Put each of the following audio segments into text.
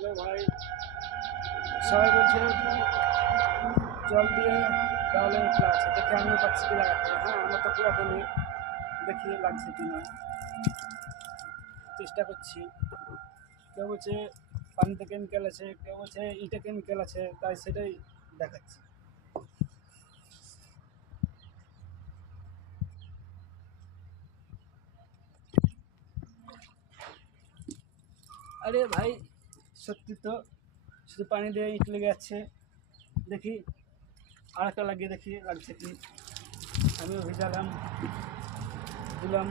Hello ভাই, সবাই বলছিল কি জল দিয়ে দেওয়ালে উঠলা আছে, দেখে আমিও পাচ্ছি কি লাগাতে। হ্যাঁ, আমার তো পুরাতনই, দেখি লাগছে কি না, চেষ্টা করছি। কেউ বলছে পানিতে কেমিক্যাল আছে, কেউ বলছে ইটে কেমিক্যাল আছে, তাই সেটাই দেখাচ্ছি। আরে ভাই, সত্যি তো, শুধু পানি দিয়ে ইট লেগে যাচ্ছে। দেখি আর একটা লাগিয়ে দেখি লাগছে কি। আমিও ভিজালাম, দিলাম।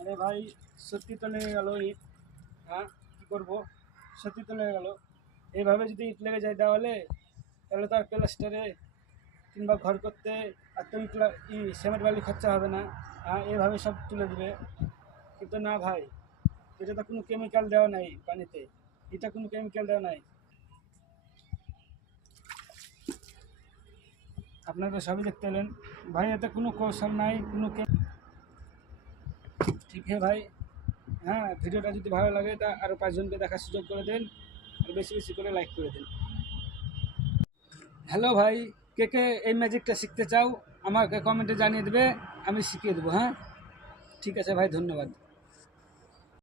আরে ভাই, সত্যি তো লেগে গেল ইট। হ্যাঁ, কী করবো, সত্যি তো লেগে গেল। এইভাবে যদি ইট লেগে যায় দেওয়ালে, তাহলে তো আর প্লাস্টারে কিংবা ঘর করতে আর তো সিমেন্ট বালি খরচা হবে না। হ্যাঁ, এভাবে সব তুলে দেবে। কিন্তু না ভাই, এটা তো কোনো কেমিক্যাল দেওয়া নাই পানিতে, এটা কোনো কেমিক্যাল দেওয়া নাই। আপনারা তো সবই দেখতে পেলেন ভাই, এতে কোনো কৌশল নাই, কোনো ঠিক है ভাই। হ্যাঁ, ভিডিওটা যদি ভালো লাগে তা আরও 5 জনকে দেখার সুযোগ করে দেন, আর বেশি বেশি করে লাইক করে দিন। হ্যালো ভাই, কে কে এই ম্যাজিকটা শিখতে চাও আমাকে কমেন্টে জানিয়ে দেবে, আমি শিখিয়ে দেবো। হ্যাঁ, ঠিক আছে ভাই, ধন্যবাদ।